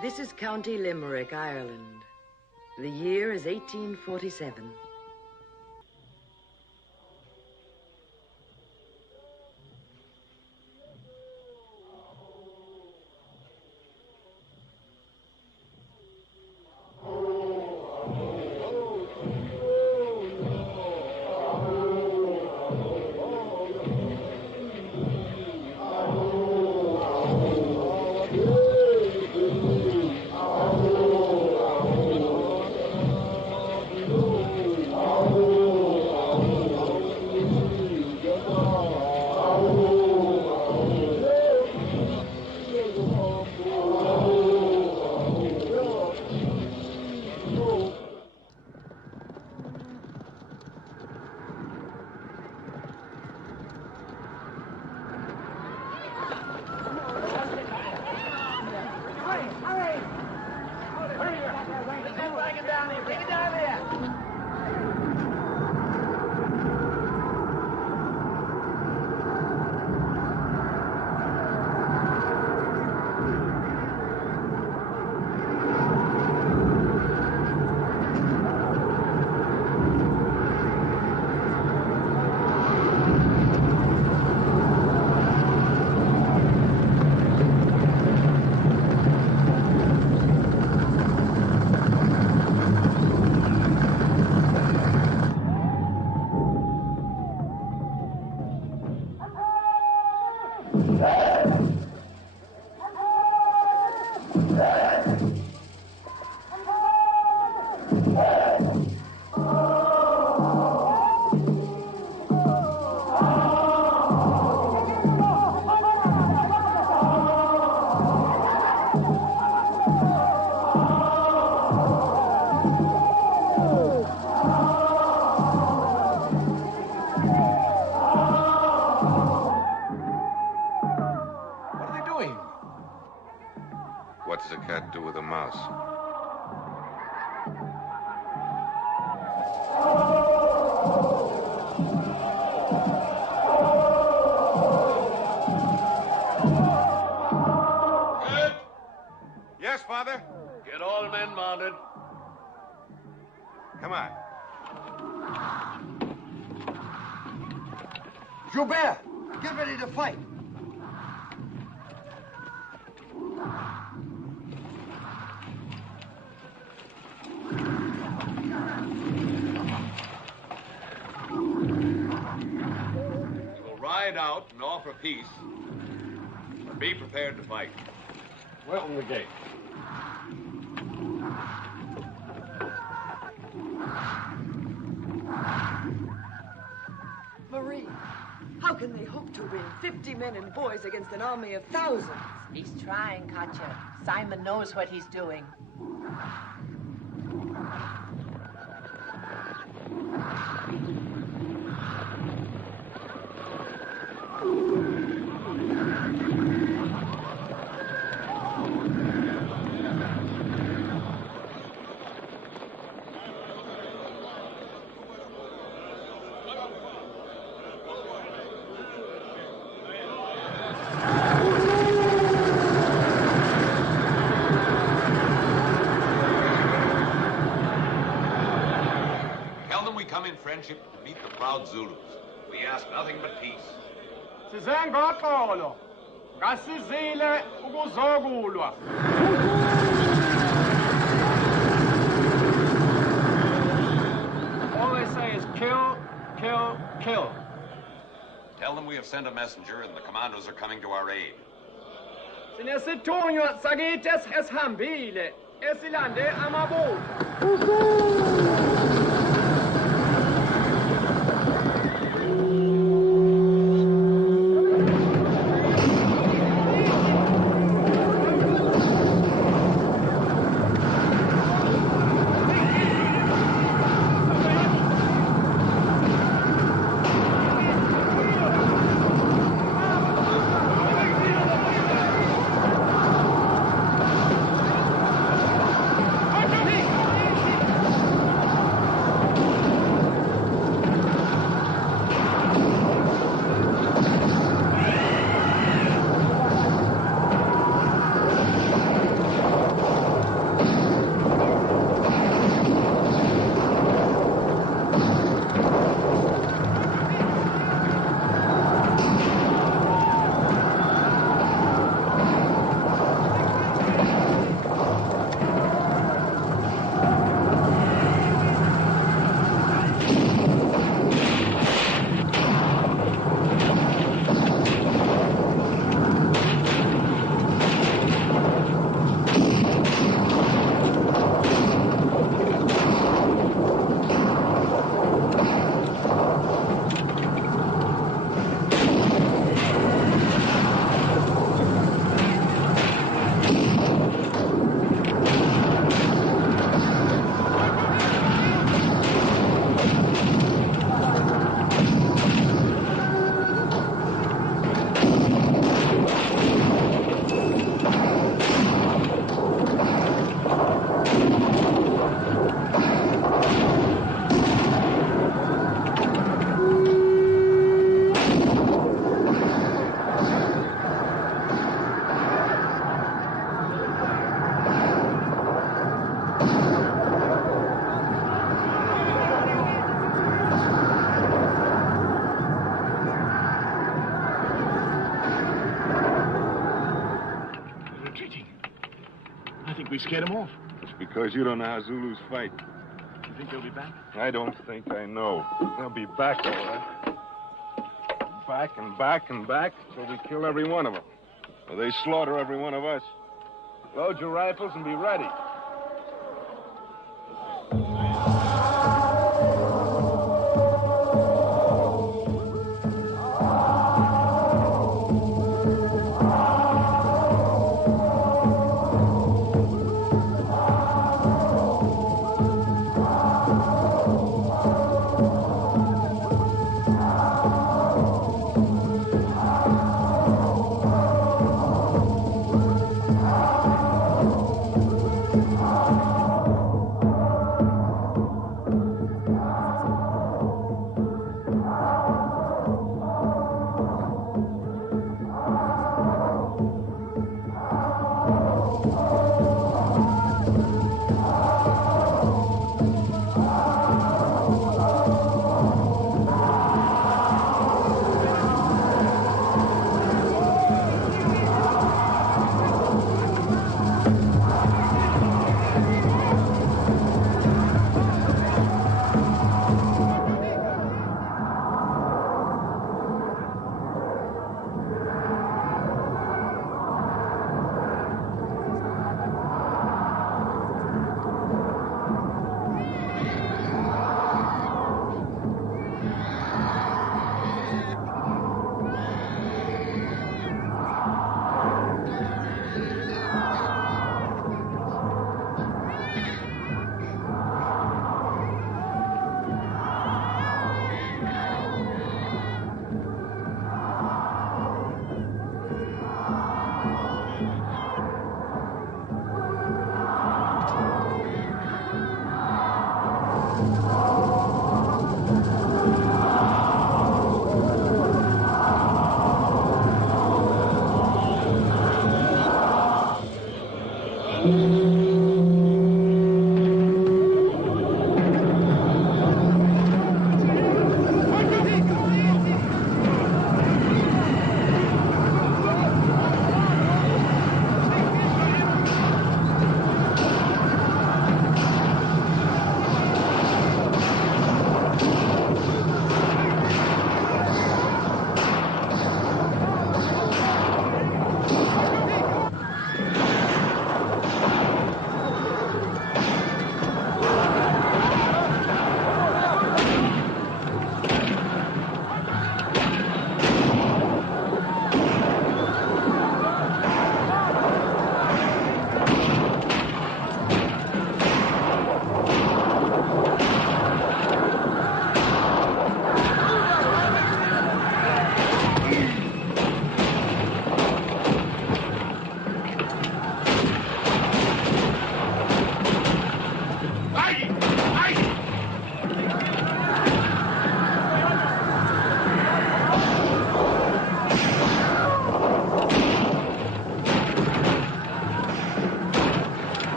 This is County Limerick, Ireland. The year is 1847. What does a cat do with a mouse? Good. Yes, Father? Get all men mounted. Come on. Joubert, get ready to fight. Ride out and offer peace, but be prepared to fight. Welcome the gate. Marie, how can they hope to win 50 men and boys against an army of thousands? He's trying, Katya. Simon knows what he's doing. Friendship to meet the proud Zulus. We ask nothing but peace. Sizengoxolo ngasizile ukuzokulwa. All they say is kill, kill, kill. Tell them we have sent a messenger and the commandos are coming to our aid. Sinesithunywa sakithi esihambile esilande amabutho. retreating. I think we scared them off. It's because you don't know how Zulus fight. You think they'll be back? I don't think I know. They'll be back, all right. Back and back and back until we kill every one of them. Or they slaughter every one of us. Load your rifles and be ready.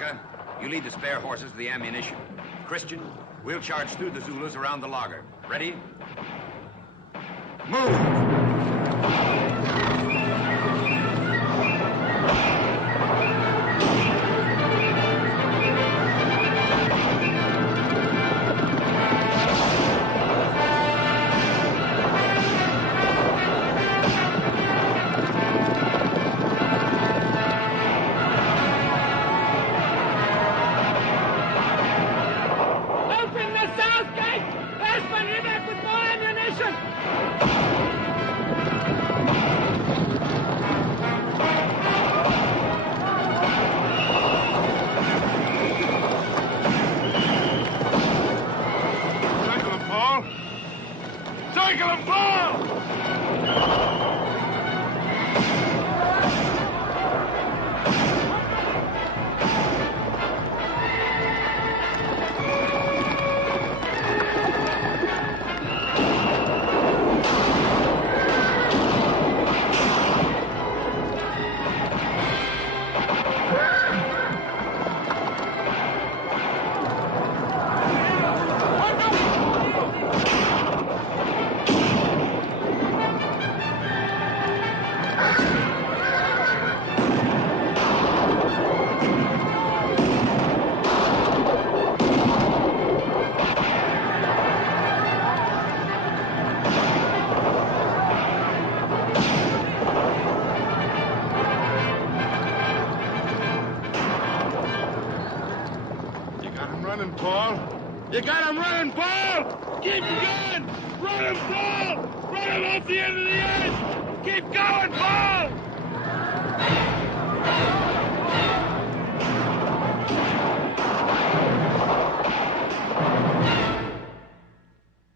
Parker, you lead the spare horses to the ammunition. Christian, we'll charge through the Zulus around the logger. Ready? Move! You got him running, Paul! Keep going! Run him, Paul! Run him off the end of the edge! Keep going, Paul!